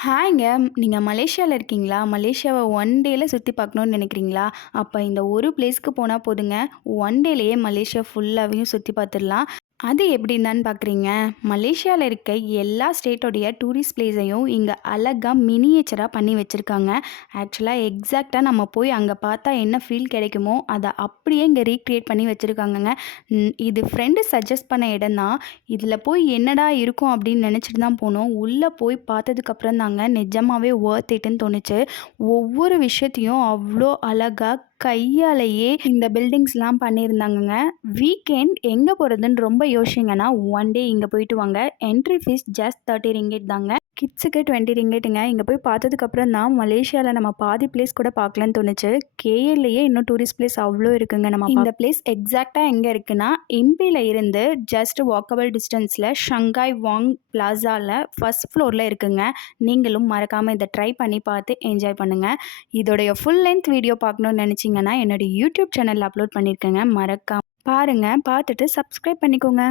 ஹாய்ங்க. நீங்க மலேசியால இருக்கீங்களா? மலேசியாவ ஒன் டேல சுத்தி பார்க்கணும்னு நினைக்கிறீங்களா? அப்ப இந்த ஒரு பிளேஸ்க்கு போனா போதுங்க. ஒன் டேலயே மலேசியா ஃபுல்லாவையும் சுத்தி பார்த்துடலாம். அது எப்படின்னு தான் பார்க்குறீங்க. மலேசியால இருக்க எல்லா ஸ்டேட்டோடைய டூரிஸ்ட் பிளேஸையும் இங்க அழகா மினியேச்சரா பண்ணி வச்சிருக்காங்க. ஆக்சுவலா எக்ஸாக்ட்டா நம்ம போய் அங்க பார்த்தா என்ன ஃபீல் கிடைக்குமோ, அத அப்படியே இங்க ரீக்ரியேட் பண்ணி வச்சிருக்காங்கங்க. இது ஃப்ரெண்டு சஜெஸ்ட் பண்ண இடம் தான். இதில போய் என்னடா இருக்கும் அப்படின்னு நினச்சிட்டு தான் போனோம். உள்ள போய் பார்த்ததுக்கப்புறம் தாங்க நிஜமாவே வொர்த் இட்டுன்னு தோணுச்சு. ஒவ்வொரு விஷயத்தையும் அவ்ளோ அழகா கையாலேயே இந்த பில்டிங்ஸ்லாம் பண்ணியிருந்தாங்கங்க. வீக்கெண்ட் எங்கே போகிறதுன்னு ரொம்ப யோசிச்சிங்கன்னா, ஒன் டே இங்கே போயிட்டு வாங்க. என்ட்ரி ஃபீஸ் ஜஸ்ட் 30 ரிங்கிட் தாங்க. கிட்ஸுக்கு 20 ரிங்கிட்டுங்க. இங்கே போய் பார்த்ததுக்கப்புறம் தான் மலேசியாவில் நம்ம பாதி பிளேஸ் கூட பார்க்கலன்னு தோணுச்சு. கேஎல்லையே இன்னும் டூரிஸ்ட் பிளேஸ் அவ்வளோ இருக்குங்க. இந்த பிளேஸ் எக்ஸாக்டாக எங்கே இருக்குன்னா, எம்பியில் இருந்து ஜஸ்ட் வாக்கபிள் டிஸ்டன்ஸில் ஷங்காய் வாங் பிளாசாவில் ஃபர்ஸ்ட் ஃப்ளோரில் இருக்குங்க. நீங்களும் மறக்காமல் இதை ட்ரை பண்ணி பார்த்து என்ஜாய் பண்ணுங்கள். இதோடைய ஃபுல் லென்த் வீடியோ பார்க்கணுன்னு நினச்சிங்கன்னா என்னோடய யூடியூப் சேனலில் அப்லோட் பண்ணியிருக்கேங்க. மறக்காம பாருங்கள். பார்த்துட்டு சப்ஸ்கிரைப் பண்ணிக்கோங்க.